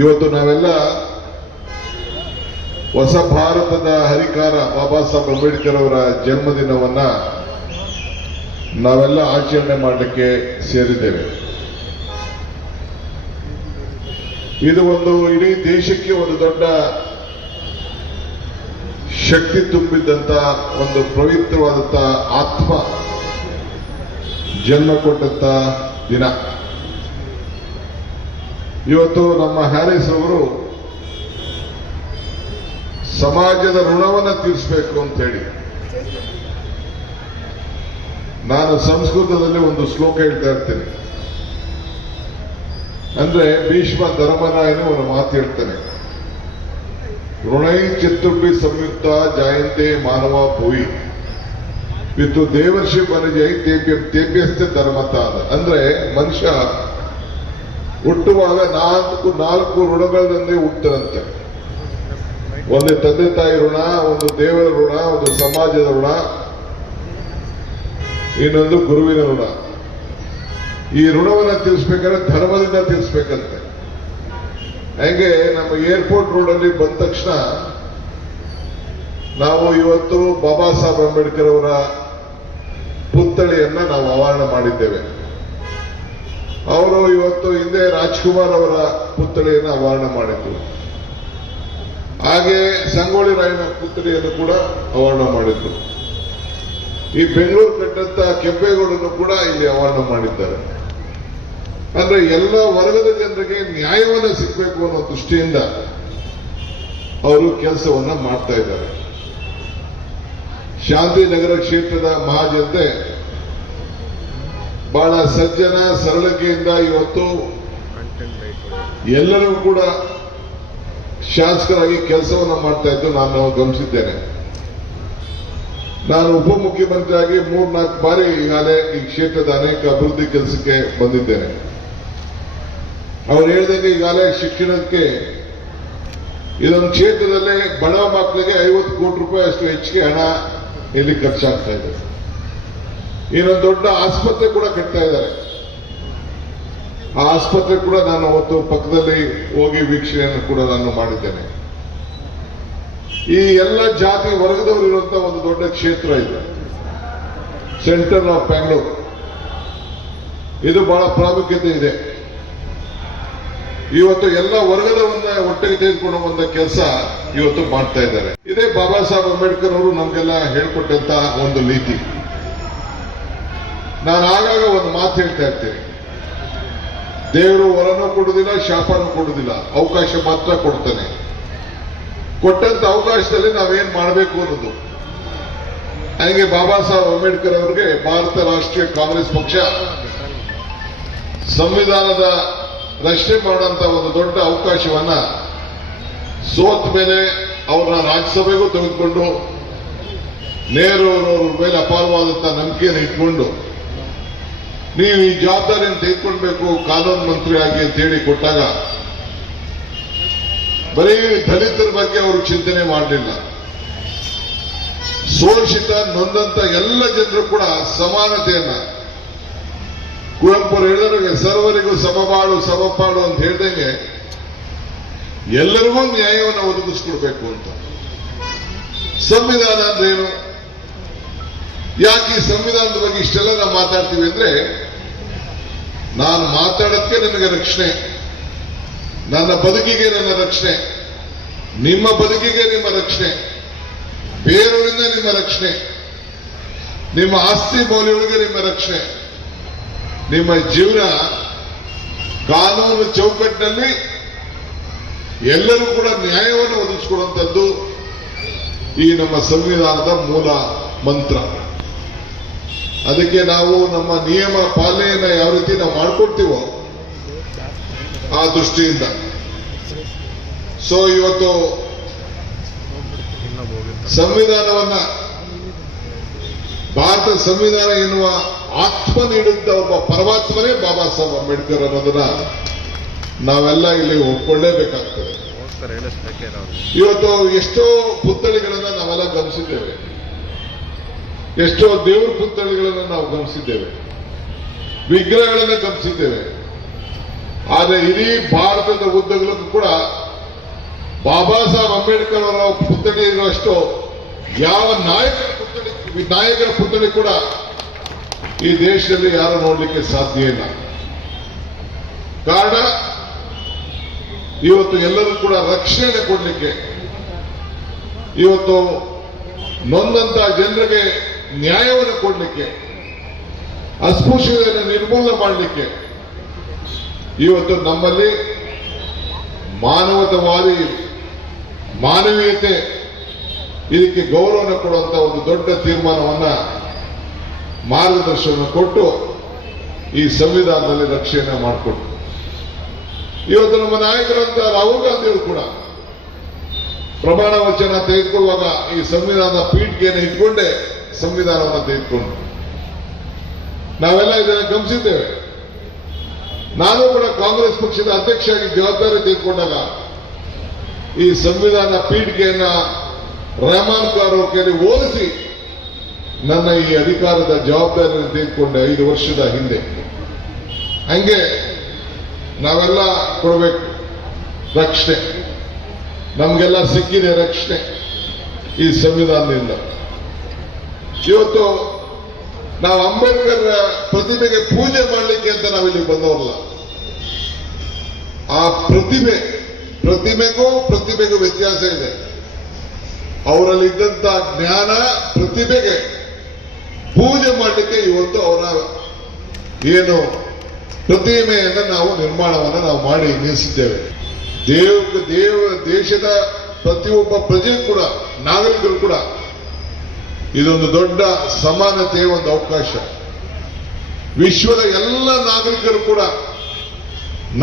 ಇವತ್ತು ನಾವೆಲ್ಲ ಹೊಸ ಭಾರತದ ಹರಿಕಾರ ಬಾಬಾ ಸಾಹೇಬ್ ಅಂಬೇಡ್ಕರ್ ಅವರ ಜನ್ಮದಿನವನ್ನ ನಾವೆಲ್ಲ ಆಚರಣೆ ಮಾಡಲಿಕ್ಕೆ ಸೇರಿದ್ದೇವೆ. ಇದು ಒಂದು ಇಡೀ ದೇಶಕ್ಕೆ ಒಂದು ದೊಡ್ಡ ಶಕ್ತಿ ತುಂಬಿದ್ದಂತ ಒಂದು ಪವಿತ್ರವಾದಂತ ಆತ್ಮ ಜನ್ಮ ಕೊಟ್ಟಂತ ದಿನ. ಇವತ್ತು ನಮ್ಮ ಹ್ಯಾರಿಸ್ ಅವರು ಸಮಾಜದ ಋಣವನ್ನು ತೀರಿಸಬೇಕು ಅಂತ ಹೇಳಿ ನಾನು ಸಂಸ್ಕೃತದಲ್ಲಿ ಒಂದು ಶ್ಲೋಕ ಹೇಳ್ತಾ ಇರ್ತೇನೆ. ಅಂದ್ರೆ ಭೀಷ್ಮ ಧರ್ಮರಾಯನು ಒಂದು ಮಾತು ಹೇಳ್ತಾನೆ, ಋಣೈ ಚತುರ್ಭಿ ಸಂಯುಕ್ತ ಜಾಯಂತೆ ಮಾನವ ಭೂಯಿ ಇತ್ತು ದೇವರ್ಷಿ ಮನುಜೈ ತೇಪ್ಯಸ್ತೆ ಧರ್ಮತ. ಅಂದ್ರೆ ಮನುಷ್ಯ ಹುಟ್ಟುವಾಗ ನಾಲ್ಕು ಋಣಗಳನ್ನೇ ಹುಟ್ಟದಂತೆ. ಒಂದು ತಂದೆ ತಾಯಿ ಋಣ, ಒಂದು ದೇವರ ಋಣ, ಒಂದು ಸಮಾಜದ ಋಣ, ಇನ್ನೊಂದು ಗುರುವಿನ ಋಣ. ಈ ಋಣವನ್ನ ತೀರಿಸಬೇಕಾದ್ರೆ ಧರ್ಮದಿಂದ ತೀರಿಸಬೇಕಂತೆ. ಹೇಗೆ ನಮ್ಮ ಏರ್ಪೋರ್ಟ್ ರೋಡ್ ಅಲ್ಲಿ ಬಂದ ತಕ್ಷಣ ನಾವು ಇವತ್ತು ಬಾಬಾ ಸಾಹೇಬ್ ಅಂಬೇಡ್ಕರ್ ಅವರ ಪುತ್ಥಳಿಯನ್ನ ನಾವು ಅನಾವರಣ ಮಾಡಿದ್ದೇವೆ. ಅವರು ಇವತ್ತು ಹಿಂದೆ ರಾಜ್ಕುಮಾರ್ ಅವರ ಪುತ್ಥಳಿಯನ್ನು ಅನಾವರಣ ಮಾಡಿದ್ರು. ಹಾಗೆ ಸಂಗೊಳ್ಳಿ ರಾಯಣ್ಣ ಪುತ್ಥಳಿಯನ್ನು ಕೂಡ ಅನಾವರಣ ಮಾಡಿದ್ರು. ಈ ಬೆಂಗಳೂರು ಕಟ್ಟಂತ ಕೆಂಪೇಗೌಡನ್ನು ಕೂಡ ಇಲ್ಲಿ ಅನಾವರಣ ಮಾಡಿದ್ದಾರೆ. ಅಂದ್ರೆ ಎಲ್ಲ ವರ್ಗದ ಜನರಿಗೆ ನ್ಯಾಯವನ್ನು ಸಿಗಬೇಕು ಅನ್ನೋ ದೃಷ್ಟಿಯಿಂದ ಅವರು ಕೆಲಸವನ್ನ ಮಾಡ್ತಾ ಇದ್ದಾರೆ. ಶಾಂತಿನಗರ ಕ್ಷೇತ್ರದ ಮಹಾಜನತೆ ಬಹಳ ಸಜ್ಜನ ಸರಳತೆಯಿಂದ ಇವತ್ತು ಎಲ್ಲರೂ ಕೂಡ ಶಾಸಕರಾಗಿ ಕೆಲಸವನ್ನ ಮಾಡ್ತಾ ಇದ್ದು ನಾನು ಗಮನಿಸಿದ್ದೇನೆ. ನಾನು ಉಪಮುಖ್ಯಮಂತ್ರಿಯಾಗಿ 3-4 ಬಾರಿ ಈಗಾಗಲೇ ಈ ಕ್ಷೇತ್ರದ ಅನೇಕ ಅಭಿವೃದ್ಧಿ ಕೆಲಸಕ್ಕೆ ಬಂದಿದ್ದೇನೆ. ಅವ್ರು ಹೇಳಿದಂಗೆ ಈಗಾಗಲೇ ಶಿಕ್ಷಣಕ್ಕೆ ಇದೊಂದು ಕ್ಷೇತ್ರದಲ್ಲೇ ಬಡ ಮಕ್ಕಳಿಗೆ 50 ಕೋಟಿ ರೂಪಾಯಿ ಅಷ್ಟು ಹೆಚ್ಚಿಗೆ ಹಣ ಇಲ್ಲಿ ಖರ್ಚಾಗ್ತಾ ಇದೆ. ಇನ್ನೊಂದು ದೊಡ್ಡ ಆಸ್ಪತ್ರೆ ಕೂಡ ಕಟ್ತಾ ಇದ್ದಾರೆ. ಆ ಆಸ್ಪತ್ರೆ ಕೂಡ ನಾನು ಅವತ್ತು ಪಕ್ಕದಲ್ಲಿ ಹೋಗಿ ವೀಕ್ಷಣೆಯನ್ನು ಕೂಡ ನಾನು ಮಾಡಿದ್ದೇನೆ. ಈ ಎಲ್ಲ ಜಾತಿ ವರ್ಗದವರು ಇರುವಂತಹ ಒಂದು ದೊಡ್ಡ ಕ್ಷೇತ್ರ ಇದೆ, ಸೆಂಟರ್ ಆಫ್ ಬೆಂಗಳೂರು. ಇದು ಬಹಳ ಪ್ರಾಮುಖ್ಯತೆ ಇದೆ. ಇವತ್ತು ಎಲ್ಲ ವರ್ಗದವನ್ನ ಒಟ್ಟಿಗೆ ತೆಗೆದುಕೊಂಡು ಬಂದ ಕೆಲಸ ಇವತ್ತು ಮಾಡ್ತಾ ಇದ್ದಾರೆ. ಇದೇ ಬಾಬಾ ಸಾಹೇಬ್ ಅಂಬೇಡ್ಕರ್ ಅವರು ನಮಗೆಲ್ಲ ಹೇಳ್ಕೊಟ್ಟಂತ ಒಂದು ನೀತಿ. ನಾನು ಆಗಾಗ ಒಂದು ಮಾತು ಹೇಳ್ತಾ ಇರ್ತೀನಿ, ದೇವರು ವರನೂ ಕೊಡುವುದಿಲ್ಲ, ಶಾಪನೂ ಕೊಡುವುದಿಲ್ಲ, ಅವಕಾಶ ಮಾತ್ರ ಕೊಡ್ತಾನೆ. ಕೊಟ್ಟಂತ ಅವಕಾಶದಲ್ಲಿ ನಾವೇನ್ ಮಾಡಬೇಕು ಅನ್ನೋದು. ಹಾಗೆ ಬಾಬಾ ಸಾಹೇಬ್ ಅಂಬೇಡ್ಕರ್ ಅವರಿಗೆ ಭಾರತ ರಾಷ್ಟ್ರೀಯ ಕಾಂಗ್ರೆಸ್ ಪಕ್ಷ ಸಂವಿಧಾನದ ರಕ್ಷಣೆ ಮಾಡುವಂತ ಒಂದು ದೊಡ್ಡ ಅವಕಾಶವನ್ನ ಸೋತ ಮೇಲೆ ಅವ್ರನ್ನ ರಾಜ್ಯಸಭೆಗೂ ತೆಗೆದುಕೊಂಡು ನೆಹರು ಅವರವ್ರ ಮೇಲೆ ಅಪಾರವಾದಂತಹ ನಂಬಿಕೆಯನ್ನು ಇಟ್ಕೊಂಡು ನೀವು ಈ ಜವಾಬ್ದಾರಿಯನ್ನು ತೆಗೆದುಕೊಳ್ಬೇಕು ಕಾನೂನು ಮಂತ್ರಿಯಾಗಿ ಅಂತ ಹೇಳಿ ಕೊಟ್ಟಾಗ ಬರೀ ದಲಿತರ ಬಗ್ಗೆ ಅವರು ಚಿಂತನೆ ಮಾಡಲಿಲ್ಲ. ಶೋಷಿತ ನೊಂದಂತ ಎಲ್ಲ ಜನರು ಕೂಡ ಸಮಾನತೆಯನ್ನ, ಕುವೆಂಪು ಹೇಳಿದ್ರೆ ಸರ್ವರಿಗೂ ಸಮಬಾಳು ಸಮಪಾಳು ಅಂತ ಹೇಳ್ದಂಗೆ ಎಲ್ಲರಿಗೂ ನ್ಯಾಯವನ್ನು ಒದಗಿಸ್ಕೊಡ್ಬೇಕು ಅಂತ. ಸಂವಿಧಾನ ಅಂದ್ರೇನು? ಯಾಕೆ ಈ ಸಂವಿಧಾನದ ಬಗ್ಗೆ ಇಷ್ಟೆಲ್ಲ ನಾವು ಮಾತಾಡ್ತೀವಿ ಅಂದ್ರೆ, ನಾನು ಮಾತಾಡೋದಕ್ಕೆ ನನಗೆ ರಕ್ಷಣೆ, ನನ್ನ ಬದುಕಿಗೆ ನನ್ನ ರಕ್ಷಣೆ, ನಿಮ್ಮ ಬದುಕಿಗೆ ನಿಮ್ಮ ರಕ್ಷಣೆ, ಬೇರೆಯವರಿಂದ ನಿಮ್ಮ ರಕ್ಷಣೆ, ನಿಮ್ಮ ಆಸ್ತಿ ಮೌಲ್ಯಗಳಿಗೆ ನಿಮ್ಮ ರಕ್ಷಣೆ, ನಿಮ್ಮ ಜೀವನ ಕಾನೂನು ಚೌಕಟ್ಟಿನಲ್ಲಿ ಎಲ್ಲರೂ ಕೂಡ ನ್ಯಾಯವನ್ನು ಒದಗಿಸಿಕೊಡುವಂಥದ್ದು ಈ ನಮ್ಮ ಸಂವಿಧಾನದ ಮೂಲ ಮಂತ್ರ. ಅದಕ್ಕೆ ನಾವು ನಮ್ಮ ನಿಯಮ ಪಾಲನೆಯನ್ನ ಯಾವ ರೀತಿ ನಾವು ಮಾಡ್ಕೊಡ್ತೀವೋ ಆ ದೃಷ್ಟಿಯಿಂದ. ಸೊ ಇವತ್ತು ಸಂವಿಧಾನವನ್ನ, ಭಾರತ ಸಂವಿಧಾನ ಎನ್ನುವ ಆತ್ಮ ನೀಡಿದ್ದ ಒಬ್ಬ ಪರಮಾತ್ಮನೇ ಬಾಬಾ ಸಾಹೇಬ್ ಅಂಬೇಡ್ಕರ್ ಅನ್ನೋದನ್ನ ನಾವೆಲ್ಲ ಇಲ್ಲಿ ಒಪ್ಕೊಳ್ಳೇಬೇಕಾಗ್ತದೆ. ಇವತ್ತು ಎಷ್ಟೋ ಪುತ್ಥಳಿಗಳನ್ನ ನಾವೆಲ್ಲ ಗಮನಿಸಿದ್ದೇವೆ, ಎಷ್ಟೋ ದೇವರ ಪುತ್ಥಳಿಗಳನ್ನು ನಾವು ಗಮನಿಸಿದ್ದೇವೆ, ವಿಗ್ರಹಗಳನ್ನು ಗಮನಿಸಿದ್ದೇವೆ. ಆದರೆ ಇಡೀ ಭಾರತದ ಉದ್ದಗಲಕ್ಕೂ ಕೂಡ ಬಾಬಾ ಸಾಹೇಬ್ ಅಂಬೇಡ್ಕರ್ ಅವರ ಪುತ್ಥಳಿ ಇರುವಷ್ಟು ಯಾವ ನಾಯಕರ ಪುತ್ಥಳಿ ಕೂಡ ಈ ದೇಶದಲ್ಲಿ ಯಾರು ನೋಡಲಿಕ್ಕೆ ಸಾಧ್ಯ ಇಲ್ಲ. ಕಾರಣ ಇವತ್ತು ಎಲ್ಲರೂ ಕೂಡ ರಕ್ಷಣೆ ಕೊಡಲಿಕ್ಕೆ, ಇವತ್ತು ನೊಂದಂತ ಜನರಿಗೆ ನ್ಯಾಯವನ್ನು ಕೊಡಲಿಕ್ಕೆ, ಅಸ್ಪೃಶ್ಯತೆಯನ್ನು ನಿರ್ಮೂಲನೆ ಮಾಡಲಿಕ್ಕೆ ಇವತ್ತು ನಮ್ಮಲ್ಲಿ ಮಾನವತಾವಾದಿ ಮಾನವೀಯತೆ ಇದಕ್ಕೆ ಗೌರವವನ್ನು ಕೊಡುವಂತ ಒಂದು ದೊಡ್ಡ ತೀರ್ಮಾನವನ್ನ ಮಾರ್ಗದರ್ಶನ ಕೊಟ್ಟು ಈ ಸಂವಿಧಾನದಲ್ಲಿ ರಕ್ಷಣೆ ಮಾಡಿಕೊಟ್ಟು ಇವತ್ತು ನಮ್ಮ ನಾಯಕರಂತ ರಾಹುಲ್ ಗಾಂಧಿಯವರು ಕೂಡ ಪ್ರಮಾಣ ವಚನ ತೆಗೆದುಕೊಳ್ಳುವಾಗ ಈ ಸಂವಿಧಾನದ ಪೀಠಿಗೆಯನ್ನು ಇಟ್ಕೊಂಡೇ ಸಂವಿಧಾನವನ್ನು ತೆಗೆದುಕೊಂಡು ನಾವೆಲ್ಲ ಇದನ್ನು ಗಮನಿಸಿದ್ದೇವೆ. ನಾನು ಕೂಡ ಕಾಂಗ್ರೆಸ್ ಪಕ್ಷದ ಅಧ್ಯಕ್ಷರಾಗಿ ಜವಾಬ್ದಾರಿ ತೆಗೆದುಕೊಂಡಾಗ ಈ ಸಂವಿಧಾನ ಪೀಠಿಗೆಯನ್ನ ರೆಹಮಾನ್ ಖಾನ್ ಅವರ ಕೈಲಿ ಓದಿಸಿ ನನ್ನ ಈ ಅಧಿಕಾರದ ಜವಾಬ್ದಾರಿಯನ್ನು ತೆಗೆದುಕೊಂಡೆ 5 ವರ್ಷದ ಹಿಂದೆ. ಹಂಗೆ ನಾವೆಲ್ಲ ಕೊಡಬೇಕು ರಕ್ಷಣೆ, ನಮಗೆಲ್ಲ ಸಿಕ್ಕಿದೆ ರಕ್ಷಣೆ ಈ ಸಂವಿಧಾನದಿಂದ. ಇವತ್ತು ನಾವು ಅಂಬೇಡ್ಕರ್ ಪ್ರತಿಭೆಗೆ ಪೂಜೆ ಮಾಡಲಿಕ್ಕೆ ಅಂತ ನಾವಿಲ್ಲಿ ಬಂದವರಲ್ಲ. ಆ ಪ್ರತಿಭೆಗೂ ವ್ಯತ್ಯಾಸ ಇದೆ. ಅವರಲ್ಲಿ ಇದ್ದಂತ ಜ್ಞಾನ ಪ್ರತಿಭೆಗೆ ಪೂಜೆ ಮಾಡಲಿಕ್ಕೆ ಇವತ್ತು ಅವರ ಏನು ಪ್ರತಿಮೆಯನ್ನು ನಾವು ನಿರ್ಮಾಣವನ್ನು ನಾವು ಮಾಡಿ ನಿಲ್ಲಿಸಿದ್ದೇವೆ. ದೇಶದ ಪ್ರತಿಯೊಬ್ಬ ಪ್ರಜೆ ಕೂಡ, ನಾಗರಿಕರು ಕೂಡ ಇದೊಂದು ದೊಡ್ಡ ಸಮಾನತೆಯ ಒಂದು ಅವಕಾಶ. ವಿಶ್ವದ ಎಲ್ಲ ನಾಗರಿಕರು ಕೂಡ,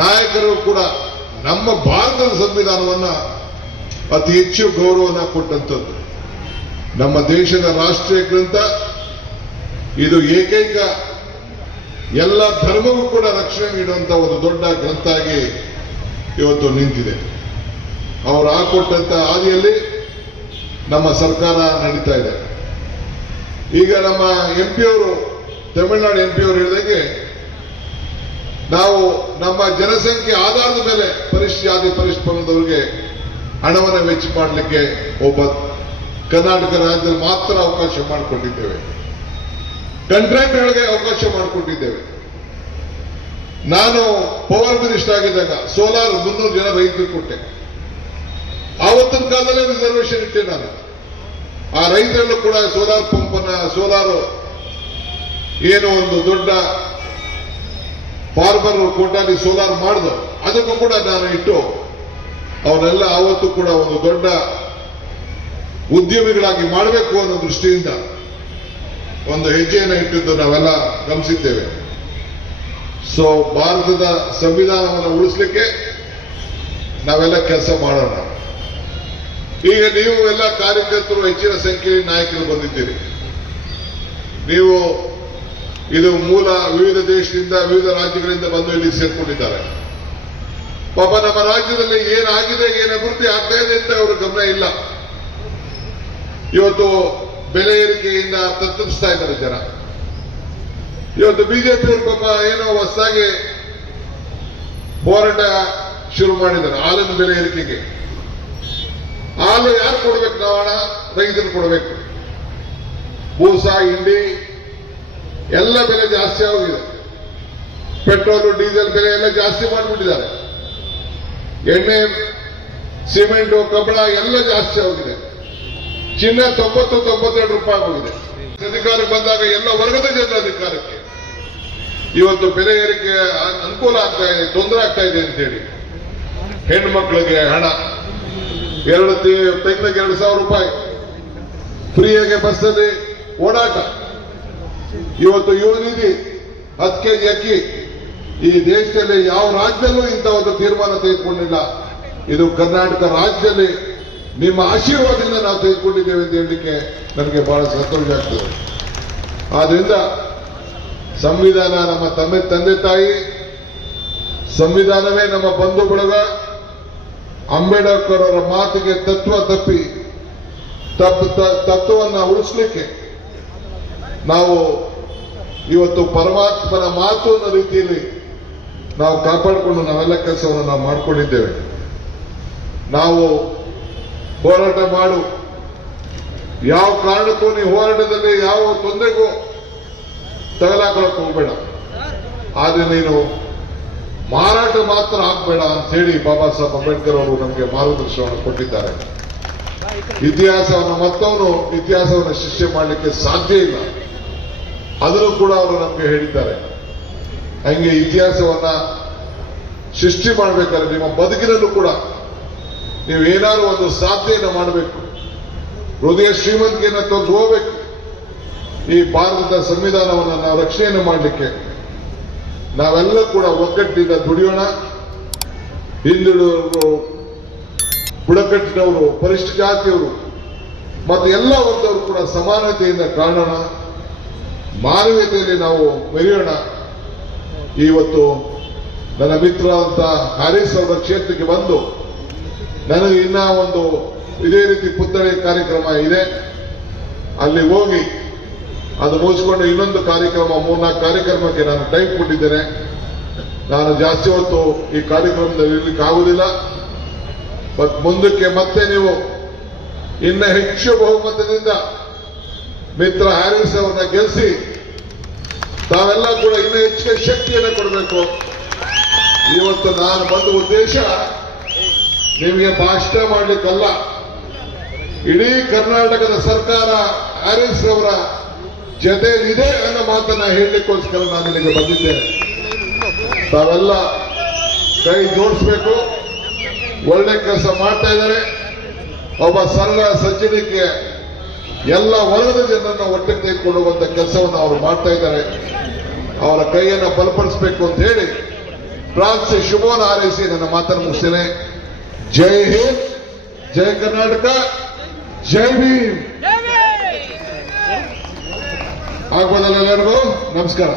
ನಾಯಕರು ಕೂಡ ನಮ್ಮ ಭಾರತದ ಸಂವಿಧಾನವನ್ನ ಅತಿ ಹೆಚ್ಚು ಗೌರವನ ಕೊಟ್ಟಂಥದ್ದು. ನಮ್ಮ ದೇಶದ ರಾಷ್ಟ್ರೀಯ ಗ್ರಂಥ ಇದು ಏಕೈಕ ಎಲ್ಲ ಧರ್ಮವೂ ಕೂಡ ರಕ್ಷಣೆ ನೀಡುವಂತ ಒಂದು ದೊಡ್ಡ ಗ್ರಂಥ ಆಗಿ ಇವತ್ತು ನಿಂತಿದೆ. ಅವರು ಹಾಕೊಟ್ಟಂತ ಹಾದಿಯಲ್ಲಿ ನಮ್ಮ ಸರ್ಕಾರ ನಡೀತಾ ಇದೆ. ಈಗ ನಮ್ಮ MP ಅವರು, ತಮಿಳುನಾಡು MP ಅವರು ಹೇಳಿದಾಗೆ ನಾವು ನಮ್ಮ ಜನಸಂಖ್ಯೆ ಆಧಾರದ ಮೇಲೆ ಜಾತಿ ಪರಿಷ್ಠ ಹಣವನ್ನು ವೆಚ್ಚ ಮಾಡಲಿಕ್ಕೆ ಒಬ್ಬ ಕರ್ನಾಟಕ ರಾಜ್ಯದಲ್ಲಿ ಮಾತ್ರ ಅವಕಾಶ ಮಾಡಿಕೊಟ್ಟಿದ್ದೇವೆ. ಕಾಂಟ್ರಾಕ್ಟ್ಗಳಿಗೆ ಅವಕಾಶ ಮಾಡಿಕೊಟ್ಟಿದ್ದೇವೆ. ನಾನು ಪವರ್ ಮಿನಿಸ್ಟರ್ ಆಗಿದ್ದಾಗ ಸೋಲಾರ್ 300 ಜನ ರೈತರು ಕೊಟ್ಟೆ. ಆವತ್ತಿನ ಕಾಲದಲ್ಲೇ ರಿಸರ್ವೇಶನ್ ಇಟ್ಟೆ ನಾನು. ಆ ರೈತರಲ್ಲೂ ಕೂಡ ಸೋಲಾರ್ ಸೋಲಾರ್ ಏನು ಒಂದು ದೊಡ್ಡ ಫಾರ್ಮರ್ ಕೋಟಾಲಿ ಸೋಲಾರ್ ಮಾಡಿದ್ರು, ಅದಕ್ಕೂ ಕೂಡ ನಾನು ಇಟ್ಟು ಅವನ್ನೆಲ್ಲ ಆವತ್ತು ಕೂಡ ಒಂದು ದೊಡ್ಡ ಉದ್ಯಮಿಗಳಾಗಿ ಮಾಡಬೇಕು ಅನ್ನೋ ದೃಷ್ಟಿಯಿಂದ ಒಂದು ಹೆಜ್ಜೆಯನ್ನು ಇಟ್ಟಿದ್ದು ನಾವೆಲ್ಲ ಗಮನಿಸಿದ್ದೇವೆ. ಸೊ ಭಾರತದ ಸಂವಿಧಾನವನ್ನು ಉಳಿಸಲಿಕ್ಕೆ ನಾವೆಲ್ಲ ಕೆಲಸ ಮಾಡೋಣ. ಈಗ ನೀವು ಎಲ್ಲ ಕಾರ್ಯಕರ್ತರು ಹೆಚ್ಚಿನ ಸಂಖ್ಯೆಯಲ್ಲಿ ನಾಯಕರು ಬಂದಿದ್ದೀರಿ. ನೀವು ಇದು ಮೂಲ ವಿವಿಧ ದೇಶದಿಂದ, ವಿವಿಧ ರಾಜ್ಯಗಳಿಂದ ಬಂದು ಇಲ್ಲಿ ಸೇರ್ಕೊಂಡಿದ್ದಾರೆ. ಪಾಪ ನಮ್ಮ ರಾಜ್ಯದಲ್ಲಿ ಏನಾಗಿದೆ, ಏನು ಅಭಿವೃದ್ಧಿ ಆಗ್ತಾ ಇದೆ ಅಂತ ಅವರ ಗಮನ ಇಲ್ಲ. ಇವತ್ತು ಬೆಲೆ ಏರಿಕೆಯಿಂದ ತತ್ತರಿಸ್ತಾ ಇದ್ದಾರೆ ಜನ. ಇವತ್ತು ಬಿಜೆಪಿಯವರು ಪಾಪ ಏನೋ ಹೊಸದಾಗಿ ಹೋರಾಟ ಶುರು ಮಾಡಿದ್ದಾರೆ ಹಾಲಿನ ಬೆಲೆ ಏರಿಕೆಗೆ. ಹಾಲು ಯಾರು ಕೊಡ್ಬೇಕು? ನಾವು ಹಣ ರೈತರು ಕೊಡಬೇಕು. ಬೂಸ, ಹಿಂಡಿ ಎಲ್ಲ ಬೆಲೆ ಜಾಸ್ತಿ ಆಗಿದೆ. ಪೆಟ್ರೋಲು, ಡೀಸೆಲ್ ಬೆಲೆ ಎಲ್ಲ ಜಾಸ್ತಿ ಮಾಡಿಬಿಟ್ಟಿದ್ದಾರೆ. ಎಣ್ಣೆ, ಸಿಮೆಂಟು, ಕಬ್ಬಣ ಎಲ್ಲ ಜಾಸ್ತಿ ಆಗಿದೆ. ಚಿನ್ನ 90-92 ರೂಪಾಯಿ ಆಗೋಗಿದೆ. ಅಧಿಕಾರಕ್ಕೆ ಬಂದಾಗ ಎಲ್ಲ ವರ್ಗದ ಜನರ ಅಧಿಕಾರಕ್ಕೆ ಇವತ್ತು ಬೆಲೆ ಏರಿಕೆ ಅನುಕೂಲ ಆಗ್ತಾ ಇದೆ, ತೊಂದರೆ ಆಗ್ತಾ ಇದೆ ಅಂತೇಳಿ ಹೆಣ್ಮಕ್ಳಿಗೆ ಹಣ ತೆಂಗಿನಕ್ಕೆ 2,000 ರೂಪಾಯಿ ಫ್ರೀಯಾಗಿ ಬಸ್ಸಲ್ಲಿ ಓಡಾಟ. ಇವತ್ತು ಯುವನಿಧಿ 10 ಕೆಜಿ ಅಕ್ಕಿ. ಈ ದೇಶದಲ್ಲಿ ಯಾವ ರಾಜ್ಯದಲ್ಲೂ ಇಂಥ ಒಂದು ತೀರ್ಮಾನ ತೆಗೆದುಕೊಂಡಿಲ್ಲ. ಇದು ಕರ್ನಾಟಕ ರಾಜ್ಯದಲ್ಲಿ ನಿಮ್ಮ ಆಶೀರ್ವಾದದಿಂದ ನಾವು ತೆಗೆದುಕೊಂಡಿದ್ದೇವೆ ಅಂತ ಹೇಳಲಿಕ್ಕೆ ನನಗೆ ಬಹಳ ಸಂತೋಷ ಆಗ್ತದೆ. ಆದ್ರಿಂದ ಸಂವಿಧಾನ ನಮ್ಮ ತಂದೆ ತಾಯಿ, ಸಂವಿಧಾನವೇ ನಮ್ಮ ಬಂಧು ಬಳಗ. ಅಂಬೇಡ್ಕರ್ ಅವರ ಮಾತಿಗೆ ತತ್ವವನ್ನು ಉಳಿಸಲಿಕ್ಕೆ ನಾವು ಇವತ್ತು ಪರಮಾತ್ಮನ ಮಾತು ಅನ್ನೋ ರೀತಿಯಲ್ಲಿ ನಾವು ಕಾಪಾಡಿಕೊಂಡು ನಾವೆಲ್ಲ ಕೆಲಸವನ್ನು ನಾವು ಮಾಡಿಕೊಂಡಿದ್ದೇವೆ. ನಾವು ಹೋರಾಟ ಮಾಡು, ಯಾವ ಕಾರಣಕ್ಕೂ ನೀವು ಹೋರಾಟದಲ್ಲಿ ಯಾವ ತೊಂದರೆಗೂ ತಗಲಾಕೊಳ್ಳಕ್ಕೆ ಹೋಗಬೇಡ, ಆದ್ರೆ ನೀನು ಮಾರಾಟ ಮಾತ್ರ ಆಗ್ಬೇಡ ಅಂತ ಹೇಳಿ ಬಾಬಾ ಸಾಹೇಬ್ ಅಂಬೇಡ್ಕರ್ ಅವರು ನಮಗೆ ಮಾರ್ಗದರ್ಶನವನ್ನು ಕೊಟ್ಟಿದ್ದಾರೆ. ಇತಿಹಾಸವನ್ನು ಮತ್ತವನು ಇತಿಹಾಸವನ್ನು ಸೃಷ್ಟಿ ಮಾಡಲಿಕ್ಕೆ ಸಾಧ್ಯ ಇಲ್ಲ, ಅದನ್ನು ಕೂಡ ಅವರು ನಮಗೆ ಹೇಳಿದ್ದಾರೆ. ಹಂಗೆ ಇತಿಹಾಸವನ್ನ ಸೃಷ್ಟಿ ಮಾಡಬೇಕಾದ್ರೆ ನಿಮ್ಮ ಬದುಕಿನಲ್ಲೂ ಕೂಡ ನೀವು ಏನಾದ್ರು ಒಂದು ಸಾಧನೆಯನ್ನು ಮಾಡಬೇಕು, ಹೃದಯ ಶ್ರೀಮಂತಿಕೆಯನ್ನು ತಂದು ಹೋಗಬೇಕು. ಈ ಭಾರತದ ಸಂವಿಧಾನವನ್ನು ನಾವು ರಕ್ಷಣೆಯನ್ನು ಮಾಡಲಿಕ್ಕೆ ನಾವೆಲ್ಲ ಕೂಡ ಒಗ್ಗಟ್ಟಿನಿಂದ ದುಡಿಯೋಣ. ಹಿಂದುಳಿದವರು, ಬುಡಕಟ್ಟಿನವರು, ಪರಿಷ್ಠ ಜಾತಿಯವರು ಮತ್ತು ಎಲ್ಲ ವರ್ಗದವರು ಕೂಡ ಸಮಾನತೆಯಿಂದ ಕಾಣೋಣ, ಮಾನವೀಯತೆಯಲ್ಲಿ ನಾವು ಮೆರೆಯೋಣ. ಇವತ್ತು ನನ್ನ ಮಿತ್ರ ಅಂತ ಹ್ಯಾರಿಸ್ ಅವರ ಕ್ಷೇತ್ರಕ್ಕೆ ಬಂದು ನನಗೆ ಇನ್ನ ಒಂದು ಇದೇ ರೀತಿ ಪುತ್ಥಳಿ ಕಾರ್ಯಕ್ರಮ ಇದೆ, ಅಲ್ಲಿ ಹೋಗಿ ಅದು ಮುಗಿಸ್ಕೊಂಡು ಇನ್ನೊಂದು ಕಾರ್ಯಕ್ರಮ 3-4 ಕಾರ್ಯಕ್ರಮಕ್ಕೆ ನಾನು ಟೈಮ್ ಕೊಟ್ಟಿದ್ದೇನೆ. ನಾನು ಜಾಸ್ತಿ ಹೊತ್ತು ಈ ಕಾರ್ಯಕ್ರಮದಲ್ಲಿ ಇರ್ಲಿಕ್ಕೆ ಆಗುವುದಿಲ್ಲ. ಬಟ್ ಮುಂದಕ್ಕೆ ಮತ್ತೆ ನೀವು ಇನ್ನ ಹೆಚ್ಚು ಬಹುಮತದಿಂದ ಮಿತ್ರ ಹ್ಯಾರಿಸ್ ಅವರನ್ನ ಗೆಲ್ಲಿಸಿ ತಾವೆಲ್ಲ ಕೂಡ ಇನ್ನೂ ಹೆಚ್ಚಿನ ಶಕ್ತಿಯನ್ನು ಕೊಡಬೇಕು. ಇವತ್ತು ನಾನು ಬಂದ ಉದ್ದೇಶ ನಿಮಗೆ ಭಾಷಣ ಮಾಡಲಿಕ್ಕಲ್ಲ, ಇಡೀ ಕರ್ನಾಟಕದ ಸರ್ಕಾರ ಹ್ಯಾರಿಸ್ ಅವರ ಜೊತೆ ಇದೆ ಅನ್ನೋ ಮಾತನ್ನ ಹೇಳಲಿಕ್ಕೋಸ್ಕರ ನಾನು ಇಲ್ಲಿಗೆ ಬಂದಿದ್ದೇನೆ. ತಾವೆಲ್ಲ ಕೈ ಜೋಡಿಸ್ಬೇಕು. ಒಳ್ಳೆ ಕೆಲಸ ಮಾಡ್ತಾ ಇದ್ದಾರೆ. ಒಬ್ಬ ಸರಳ ಸಜ್ಜನಿಕೆ ಎಲ್ಲ ವರ್ಗದ ಜನರನ್ನು ಒಟ್ಟಿಗೆ ತೆಗೆದುಕೊಂಡು ಹೋಗುವಂತ ಕೆಲಸವನ್ನು ಅವರು ಮಾಡ್ತಾ ಇದ್ದಾರೆ. ಅವರ ಕೈಯನ್ನು ಬಲಪಡಿಸಬೇಕು ಅಂತ ಹೇಳಿ ಪ್ರಾರ್ಥಿಸಿ ಶುಭವನ್ನು ಹಾರೈಸಿ ನನ್ನ ಮಾತನ್ನು ಮುಗಿಸ್ತೇನೆ. ಜೈ ಹಿಂದ್, ಜೈ ಕರ್ನಾಟಕ, ಜೈ ಭೀಮ್. ಆಗ್ಬೋದಲ್ಲ ಎಲ್ಲರಿಗೂ ನಮಸ್ಕಾರ.